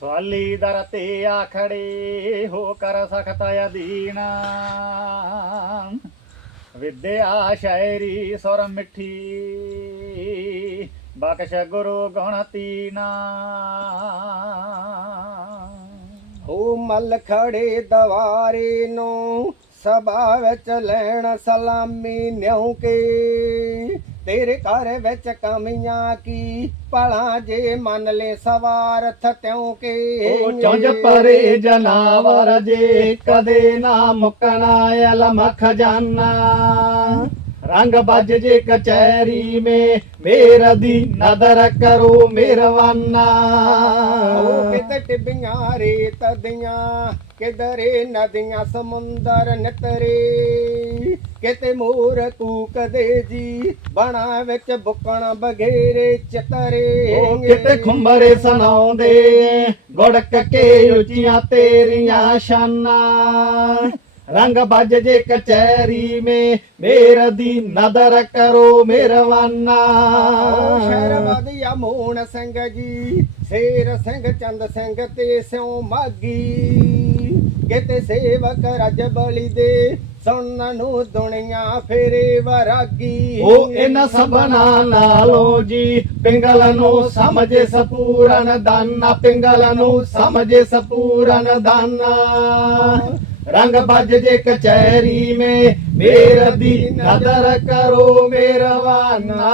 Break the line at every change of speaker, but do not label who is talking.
ਸਵਾਲੀ ਦਰ ਤੇ ਆ ਖੜੇ, ਹੋ ਕਰ ਸਖਤ ਅਧੀਨਾ ਵਿਦਿਆ ਸ਼ਾਇਰੀ ਸੁਰ ਮਿੱਠੀ, ਬਖਸ਼ ਗੁਰੂ ਗੁਣ ਤੀਨਾ।
ਹੋ ਮਲ ਖੜੇ ਦਵਾਰੇ ਨੂੰ, ਸਭਾ ਵਿੱਚ ਲੈਣ ਸਲਾਮੀ ਨਿਉ ਕੇ ਤੇਰੇ ਘਰ ਵਿੱਚ ਕਮੀਆਂ ਕੀ? ਭਲਾ ਜੇ ਮੰਨ ਲੈ ਸਵਾਰਥ ਤਿਉ ਕੇ।
ਉਹ ਚੁੰਝ ਪਰੇ ਜਨਾਵਰ ਜੇ ਕਦੇ ਨਾ ਮੁਕਣਾ ਅਲਮ ਖਜ਼ਾਨਾ। ਰੰਗ ਵੱਜ ਜੇ ਕਚਹਿਰੀ ਮੇ ਮੇਰ ਦੀ ਨਦਰ ਕਰੋ ਮਿਹਰਵਾਨਾ
ਉਹ ਕਿਤੇ ਟਿੱਬੀਆਂ ਰੇਤ ਦੀਆਂ ਕਿਧਰੇ ਨਦੀਆਂ ਸਮੁੰਦਰ ਨਿਤਰੇ। ਕਿਤੇ ਮੋਰ ਕੂਕਦੇ ਜੀ? ਬਣਾ ਵਿੱਚ ਬੁਕਣ ਬਗੇਰੇ ਚਤਰੇ
ਕਿਤੇ ਖੁੰਬਰੇ ਸੁਣਾਉਂਦੇ ਗੁੜਕ ਕੇ ਉੱਚੀਆਂ ਤੇਰੀਆਂ ਸ਼ਾਨਾਂ। ਰੰਗ ਵੱਜ ਜੇ ਕਚਹਿਰੀ ਮੇ ਮੇਰ ਦੀ ਨਦਰ ਕਰੋ ਮਿਹਰਵਾਨਾ
ਸ਼ਹਿਰ ਵਧੀਆ ਮੋਹਨ ਸਿੰਘ ਜੀ ਸ਼ੇਰ ਸਿੰਘ ਚੰਦ ਸਿੰਘ ਤੇ ਸਿਉ ਮਾਗੀ। ਕਿਤੇ ਸੇਵਕ ਰਜ ਬਲੀ ਦੇ, ਸੁਣਨ ਨੂੰ ਦੁਨੀਆ ਫੇਰੇ ਵਰਾਗੀ।
ਉਹ ਇਹਨਾਂ ਸਭਨਾ ਨਾਲੋਂ ਜੀ, ਪਿੰਗਲ ਨੂੰ ਸਮਝੇ ਸਪੂਰਨ ਦਾਨਾ, ਪਿੰਗਲ ਨੂੰ ਸਮਝੇ ਸਪੂਰਨ ਦਾਨਾ। ਰੰਗ ਵੱਜ ਜੇ ਕਚਹਿਰੀ ਮੇ, ਮੇਰ ਦੀ ਨਦਰ ਕਰੋ ਮੇਰਵਾਨਾ।